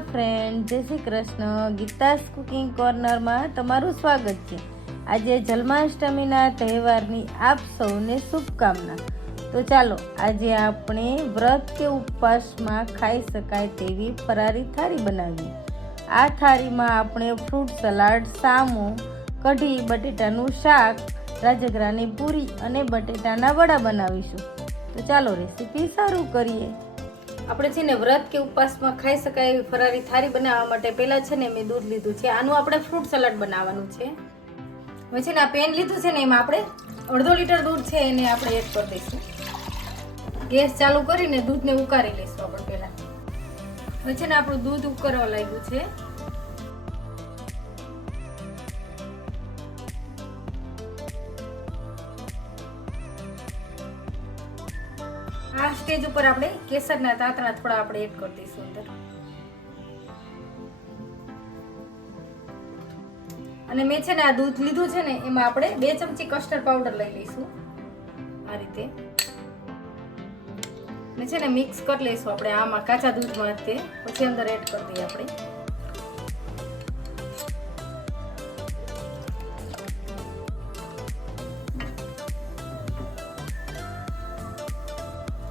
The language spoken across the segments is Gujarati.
ફ્રેન્ડ જય શ્રી કૃષ્ણ, ગીતાસ કુકિંગ કોર્નરમાં તમારું સ્વાગત છે. આજે જન્માષ્ટમીના તહેવારની આપ સૌને શુભકામના. તો ચાલો, આજે આપણે વ્રત કે ઉપવાસમાં ખાઈ શકાય તેવી ફરારી થાળી બનાવીએ. આ થાળીમાં આપણે ફ્રૂટ સલાડ સામો, કઢી, બટેટાનું શાક, રાજગરાની પૂરી અને બટેટાના વડા બનાવીશું. તો ચાલો રેસીપી શરૂ કરીએ. આપણે છે ને વ્રત કે ઉપવાસમાં ખાઈ શકાય એવી ફરારી થારી બનાવવા માટે પહેલાં છે ને મેં દૂધ લીધું છે. આનું આપણે ફ્રૂટ સલાડ બનાવવાનું છે. હવે છે ને આ પેન લીધું છે ને એમાં આપણે અડધો લીટર દૂધ છે એને આપણે એડ કરી દઈશું. ગેસ ચાલુ કરીને દૂધને ઉકાળી લઈશું આપણે પહેલાં. હવે છે ને આપણું દૂધ ઉકળવા લાગ્યું છે. સ્ટેજ ઉપર આપણે કેસરના તાતણા થોડા આપણે એડ કરી દઈશું અંદર. અને મેં છે ને આ દૂધ લીધું છે ને, એમાં આપણે બે ચમચી કસ્ટર્ડ પાવડર લઈ લઈશું. આ રીતે. ને છે ને મિક્સ કરી લઈશું આપણે આમાં કાચા દૂધમાં તે, પછી અંદર એડ કરી દઈએ આપણે.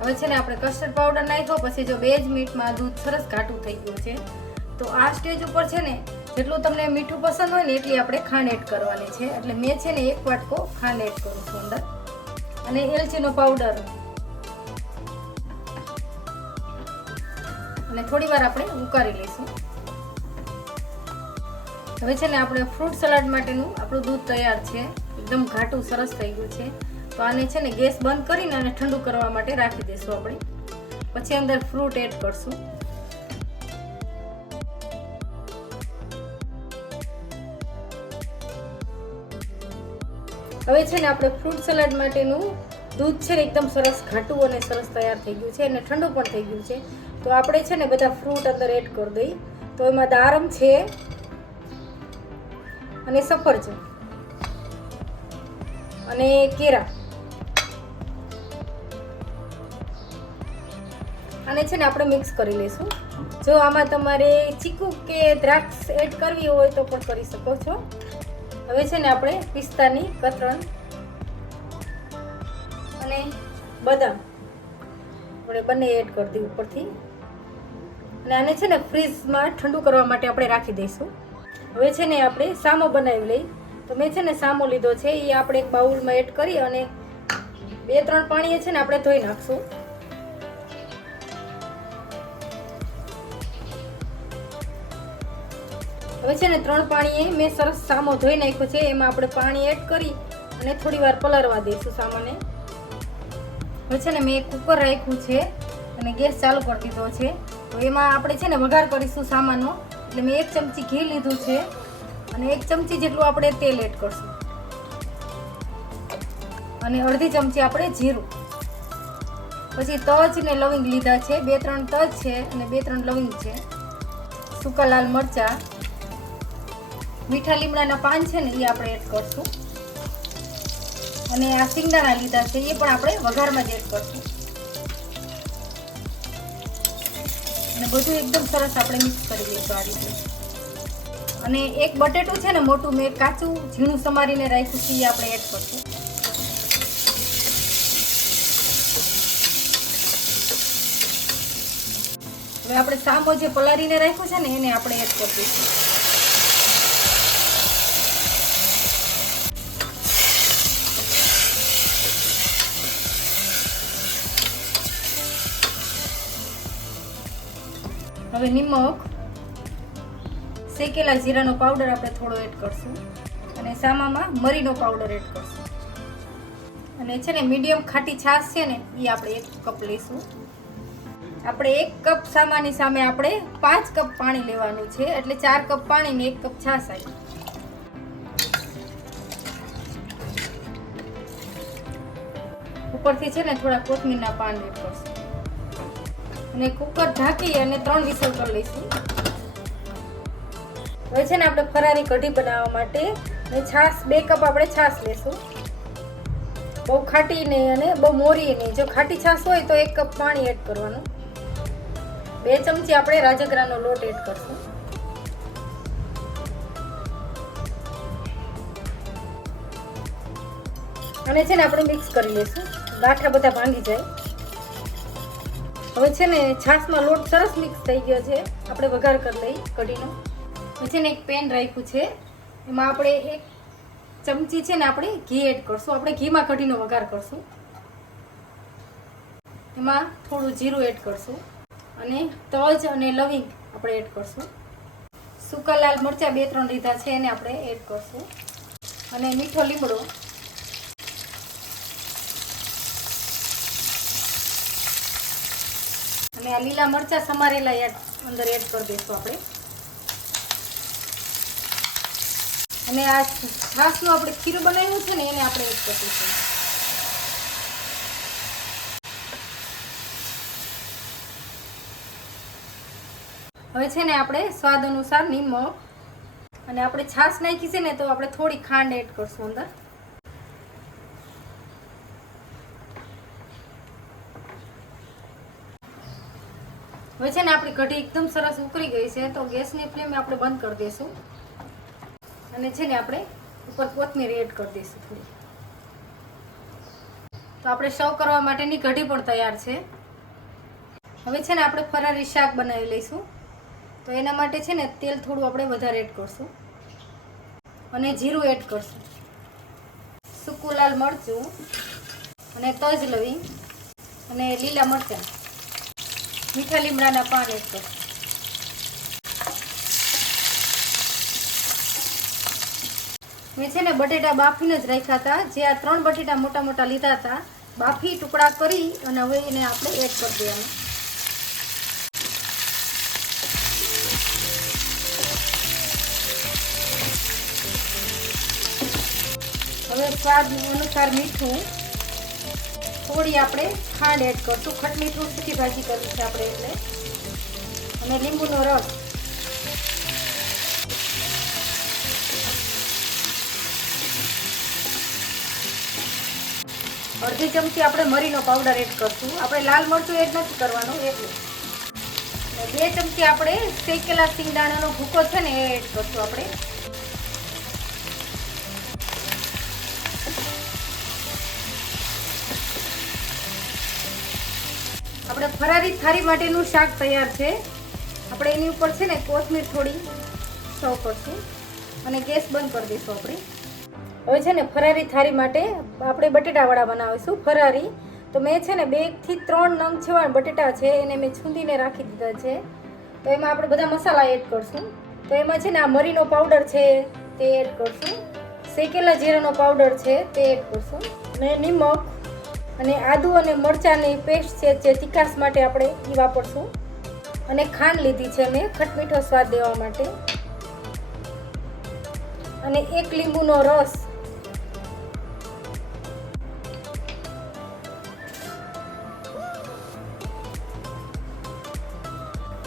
હવે છે ને આપણે કસ્ટર્ડ પાવડર નાખ્યો, પછી જો બે જ મિનિટમાં દૂધ સરસ ઘાટું થઈ ગયું છે. તો આ સ્ટેજ ઉપર છે ને, જેટલું તમને મીઠું પસંદ હોય ને એટલી આપણે ખાંડ એડ કરવાની છે. એટલે મેં છે ને એક વાટકો ખાંડ એડ કરું છું અંદર. અને એલચીનો પાવડર અને થોડી વાર આપણે ઉકાળી લઈશું. હવે છે ને આપણે ફ્રૂટ સલાડ માટેનું આપણું દૂધ તૈયાર છે. એકદમ ઘાટું સરસ થઈ ગયું છે. તો આને છે ને ગેસ બંધ કરીને અને ઠંડુ કરવા માટે રાખી દઈશું આપણે. પછી અંદર ફ્રૂટ એડ કરશું. હવે છે ને આપણે ફ્રૂટ સલાડ માટેનું દૂધ છે ને એકદમ સરસ ઘાટું અને સરસ તૈયાર થઈ ગયું છે અને ઠંડુ પણ થઈ ગયું છે. તો આપણે છે ને બધા ફ્રૂટ અંદર એડ કરી દઈ. તો એમાં દારમ છે અને સફરજન અને કેરા. આને છે ને આપણે મિક્સ કરી લઈશું. જો આમાં તમારે ચીકુ કે દ્રાક્ષ એડ કરવી હોય તો પણ કરી શકો છો. હવે છે ને આપણે પિસ્તાની કતરણ અને બદામ આપણે બંને એડ કરી દઈએ ઉપરથી. અને આને છે ને ફ્રીજમાં ઠંડુ કરવા માટે આપણે રાખી દઈશું. હવે છે ને આપણે સામો બનાવી લઈ તો મેં છે ને સામો લીધો છે એ આપણે એક બાઉલમાં એડ કરી અને બે ત્રણ પાણીએ છે ને આપણે ધોઈ નાખશું. હવે છે ને ત્રણ પાણીએ મેં સરસ સામો ધોઈ નાખ્યો છે, એમાં આપણે પાણી એડ કરી અને થોડી વાર પલળવા દઈશું સામાને. હવે છે ને મેં કુકર રાખ્યું છે અને ગેસ ચાલુ કરી દીધો છે. તો એમાં આપણે છે ને વઘાર કરીશું સામાનો એટલે મેં એક ચમચી ઘી લીધું છે અને એક ચમચી જેટલું આપણે તેલ એડ કરશું. અને અડધી ચમચી આપણે જીરું. પછી તજ ને લવિંગ લીધા છે, બે ત્રણ તજ છે અને બે ત્રણ લવિંગ છે. સૂકા લાલ મરચાં. મીઠા લીમડાના પાન છે ને, એ આપણે એડ કરશું. અને આ સિંગદાણા લીધા છે, એ પણ આપણે વઘારમાં જ એડ કરશું. અને બધું એકદમ સરસ આપણે મિક્સ કરી દઈશું આ રીતે. અને એક બટેટું છે ને મોટું, મેં કાચું ઝીણું સમારીને રાખ્યું છે, એ આપણે એડ કરશું. હવે આપણે સામો જે પલારીને રાખ્યો છે ને, એને આપણે એડ કરી દઈશું. હવે નિમક. શેકેલા જીરાનો પાવડર આપણે થોડો એડ કરશું. અને સામામાં મરીનો પાવડર એડ કરશું. અને છે ને મીડિયમ ખાટી છાશ છે ને એ આપણે એક કપ લઈશું. આપણે એક કપ સામાની સામે આપણે પાંચ કપ પાણી લેવાનું છે. એટલે ચાર કપ પાણી ને એક કપ છાશ આવી. ઉપરથી છે ને થોડા કોથમીરના પાન એડ કરશું. અને કુકર ઢાંકી અને ત્રણ વિસલ કરી લઈશું. હવે છે ને આપણે ફરારી કઢી બનાવવા માટે ને છાશ, બે કપ આપણે છાશ લેશું. બહુ ખાટી નહીં અને બહુ મોરી નહીં. જો ખાટી છાશ હોય તો એક કપ પાણી એડ કરવાનું. બે ચમચી આપણે રાજગરાનો લોટ એડ કરશું. અને છે ને આપણે મિક્સ કરી લઈશું. ગાંઠા બધા ભાંગી જાય. હવે છે ને છાશમાં લોટ સરસ મિક્સ થઈ ગયો છે. આપણે વઘાર કરી લઈ કઢીનો. હવે છે ને એક પેન રાખ્યું છે. એમાં આપણે એક ચમચી છે ને આપણે ઘી એડ કરશું. આપણે ઘીમાં કઢીનો વઘાર કરશું. એમાં થોડું જીરું એડ કરશું. અને તજ અને લવિંગ આપણે એડ કરશું. સૂકા લાલ મરચાં બે ત્રણ લીધા છે એને આપણે એડ કરશું. અને મીઠો લીમડો. અને આ લીલા મરચાં સમારેલા એડ અંદર એડ કરી દઈશું આપણે. અને આ છાશનું આપણે ખીરું બનાવ્યું છે ને, એને આપણે એડ કરી દઈશું. હવે છે ને આપણે સ્વાદ અનુસાર નિમક. અને આપણે છાશ નાખી છે ને, તો આપણે થોડી ખાંડ એડ કરશું અંદર. હવે છે ને આપણી કઢી એકદમ સરસ ઉકળી ગઈ છે, તો ગેસની ફ્લેમ આપણે બંધ કરી દઈશું. અને છે ને આપણે ઉપર કોથમીર એડ કરી દઈશું થોડી. તો આપણે સર્વ કરવા માટેની કઢી પણ તૈયાર છે. હવે છે ને આપણે ફરારી શાક બનાવી લઈશું. તો એના માટે છે ને તેલ થોડું આપણે વધારે એડ કરશું. અને જીરું એડ કરશું. સૂકું લાલ મરચું અને તજ લવિંગ અને લીલા મરચાં. મીઠા લીમડાના પાન એક મેં છે ને બટેટા બાફીને જ રાખ્યા હતા. જે આ ત્રણ બટેટા મોટા મોટા લીધા હતા, બાફી ટુકડા કરી અને હવે એને આપણે એડ કરી દેવાનું. હવે સ્વાદ અનુસાર મીઠું થોડી આપણે ખાંડ એડ કરશું. ખટ મીઠું સૂકી ભાજી કરવી છે આપણે એટલે. અને લીંબુનો રસ. અડધી ચમચી આપણે મરીનો પાવડર એડ કરશું. આપણે લાલ મરચું એડ નથી કરવાનું, એટલે. બે ચમચી આપણે શેકેલા સિંગદાણાનો ભૂકો છે ને એ એડ કરશું આપણે. આપણે ફરારી થાળી માટેનું શાક તૈયાર છે. આપણે એની ઉપર છે ને કોથમીર થોડી સર્વ કરશું. અને ગેસ બંધ કરી દઈશું આપણે. હવે છે ને ફરારી થાળી માટે આપણે બટેટાવાળા બનાવીશું, ફરારી. તો મેં છે ને બેથી ત્રણ નંગ છેવા બટેટા છે, એને મેં છૂંદીને રાખી દીધા છે. તો એમાં આપણે બધા મસાલા એડ કરશું. તો એમાં છે ને આ મરીનો પાવડર છે, તે એડ કરશું. શેકેલા જીરાનો પાવડર છે, તે એડ કરશું. ને નિમક અને આદુ અને મરચાંની પેસ્ટ છે જે તીખાસ માટે આપણે એ વાપરશું. અને ખાંડ લીધી છે મેં, ખટમીઠો સ્વાદ દેવા માટે. અને એક લીંબુનો રસ.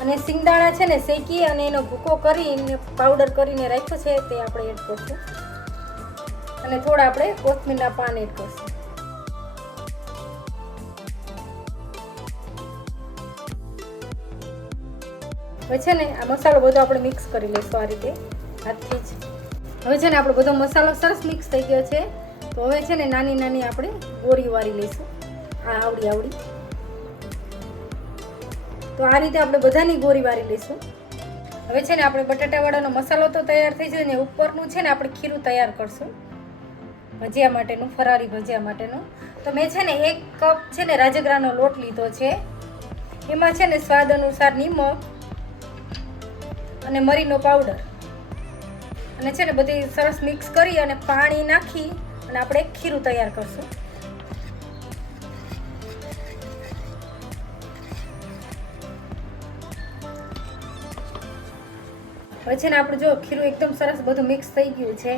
અને સિંગદાણા છે ને શેકી અને એનો ભૂકો કરીને પાવડર કરીને રાખ્યો છે તે આપણે એડ કરશું. અને થોડા આપણે કોથમીરના પાન એડ કરશું. હવે છે ને આ મસાલો બધો આપણે મિક્સ કરી લઈશું આ રીતે, હાથથી જ. હવે છે ને આપણો બધો મસાલો સરસ મિક્સ થઈ ગયો છે. તો હવે છે ને નાની નાની આપણે ગોળી વાળી લઈશું, આ આવડી આવડી. તો આ રીતે આપણે બધાની ગોળી વાળી લઈશું. હવે છે ને આપણે બટાટાવાળાનો મસાલો તો તૈયાર થઈ જાય ને ઉપરનું છે ને આપણે ખીરું તૈયાર કરશું. ભજીયા માટેનું ફરારી ભજીયા માટેનું. તો મેં છે ને એક કપ છે ને રાજગરાનો લોટ લીધો છે. એમાં છે ને સ્વાદ અનુસાર નિમક અને મરીનો પાવડર અને છે ને બધી સરસ મિક્સ કરી અને પાણી નાખી અને આપણે ખીરું તૈયાર કરશું. હવે છે ને આપણું જો ખીરું એકદમ સરસ બધું મિક્સ થઈ ગયું છે.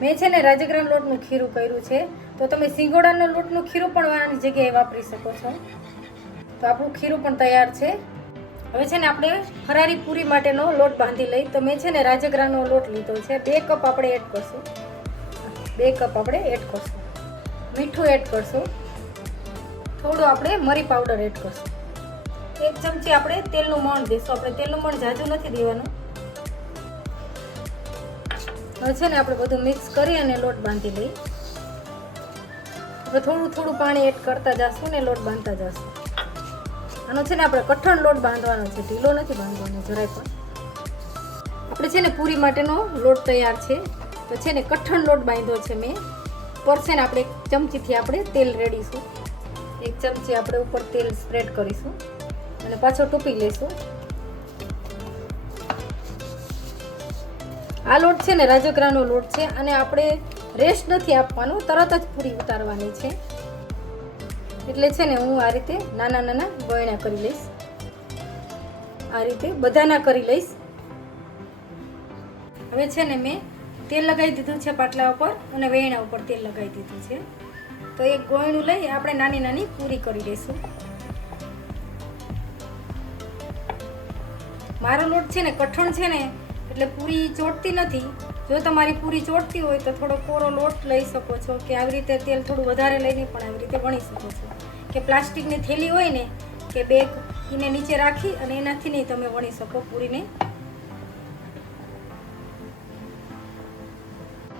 મેં છે ને રાજગ્રામ લોટનું ખીરું કર્યું છે. તો તમે સિંગોડાના લોટનું ખીરું પણ આની જગ્યાએ વાપરી શકો છો. તો આપણું ખીરું પણ તૈયાર છે. હવે છે ને આપણે ફરારી પૂરી માટેનો લોટ બાંધી લઈ તો મેં છે ને રાજગરાનો લોટ લીધો છે. બે કપ આપણે એડ કરશું. બે કપ આપણે એડ કરશું. મીઠું એડ કરશું. થોડું આપણે મરી પાવડર એડ કરશું. એક ચમચી આપણે તેલનું મણ દઈશું આપણે તેલનું મણ જાજુ નથી દેવાનું. હવે છે ને આપણે બધું મિક્સ કરી અને લોટ બાંધી લઈ. હવે થોડું થોડું પાણી એડ કરતા જશું ને લોટ બાંધતા જશું. આનો છે ને આપણે કઠણ લોટ બાંધવાનો છે. ઢીલો નથી બાંધવાનો જરાય પણ. આપણે છે ને પૂરી માટેનો લોટ તૈયાર છે. તો છે ને કઠણ લોટ બાંધ્યો છે મેં. પર છે ને આપણે એક ચમચીથી આપણે તેલ રેડીશું. એક ચમચી આપણે ઉપર તેલ સ્પ્રેડ કરીશું અને પાછો ટૂપી લઈશું. આ લોટ છે ને રાજગરાનો લોટ છે અને આપણે રેસ્ટ નથી આપવાનો, તરત જ પૂરી ઉતારવાની છે. એટલે છે ને હું આ રીતે નાના નાના ગયણા કરી લઈશ. આ રીતે બધાના કરી લઈશ. હવે છે ને મેં તેલ લગાવી દીધું છે પાટલા ઉપર અને વેણા ઉપર તેલ લગાવી દીધું છે. તો એક ગોયણું લઈ આપણે નાની નાની પૂરી કરી દઈશું મારો લોટ છે ને કઠણ છે ને, એટલે પૂરી ચોટતી નથી. જો તમારી પૂરી ચોટતી હોય તો થોડો કોરો લોટ લઈ શકો છો કે આવી રીતે તેલ થોડું વધારે લઈને પણ આવી રીતે વણી શકો છો. કે પ્લાસ્ટિકની થેલી હોય ને, કે બેગ એને નીચે રાખી અને એનાથી નહીં તમે વણી શકો પૂરીને.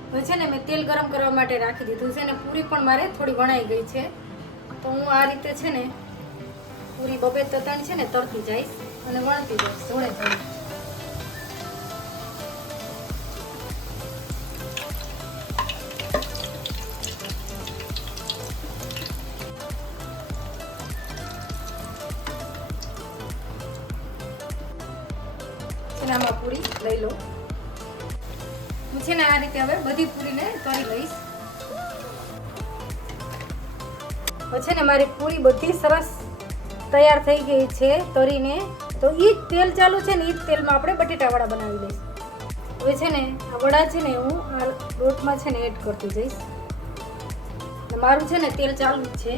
હવે છે ને મેં તેલ ગરમ કરવા માટે રાખી દીધું છે ને પૂરી પણ મારે થોડી વણાઈ ગઈ છે. તો હું આ રીતે છે ને પૂરી બબે તતાણ છે ને તરતી જઈશ અને વણતી જઈશ જોડે થોડી છે પૂરી લઈ લો હું છે ને આ રીતે હવે બધી પૂરીને તળી લઈશ. પછી ને મારી પૂરી બધી સરસ તૈયાર થઈ ગઈ છે તરીને. તો એ જ તેલ ચાલુ છે ને એ જ તેલમાં આપણે બટેટાવડા બનાવી લઈશું. હવે છે ને આ વડા છે ને હું આ લોટમાં છે ને એડ કરતી જઈશ. મારું છે ને તેલ ચાલુ છે.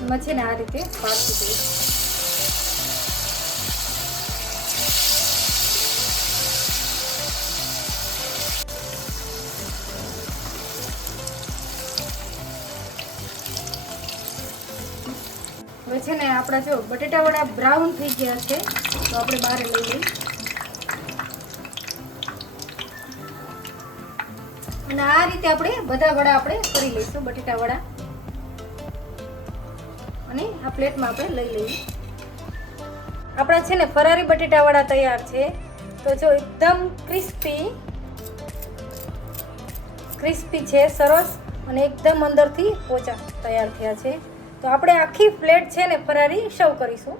એમાં છે ને આ રીતે પાડતી જઈશ. છે ને આપણા જો બટેટાવડા બ્રાઉન થઈ ગયા છે, તો આપણે બહાર લઈ લઈએ. અને આ રીતે આપણે બધા વડા આપણે કરી લઈશું બટેટાવડા અને આ પ્લેટમાં આપણે લઈ લઈએ. આપણા છે ને ફરારી બટેટાવાળા તૈયાર છે. તો જો એકદમ ક્રિસ્પી ક્રિસ્પી છે, સરસ અને એકદમ અંદરથી પોચા તૈયાર થયા છે. તો આપણે આખી પ્લેટ છે ને ફરારી સર્વ કરીશું.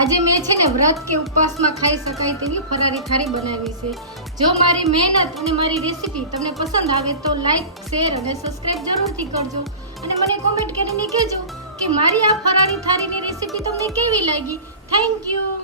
આજે મેં છે ને વ્રત કે ઉપવાસમાં ખાઈ શકાય તેવી ફરારી થાળી બનાવી છે. જો મારી મહેનત અને મારી રેસીપી તમને પસંદ આવે તો લાઈક શેર અને સબસ્ક્રાઈબ જરૂરથી કરજો. અને મને કોમેન્ટ કરીને કહેજો કે મારી આ ફરારી થાળીની રેસીપી તમને કેવી લાગી? Thank you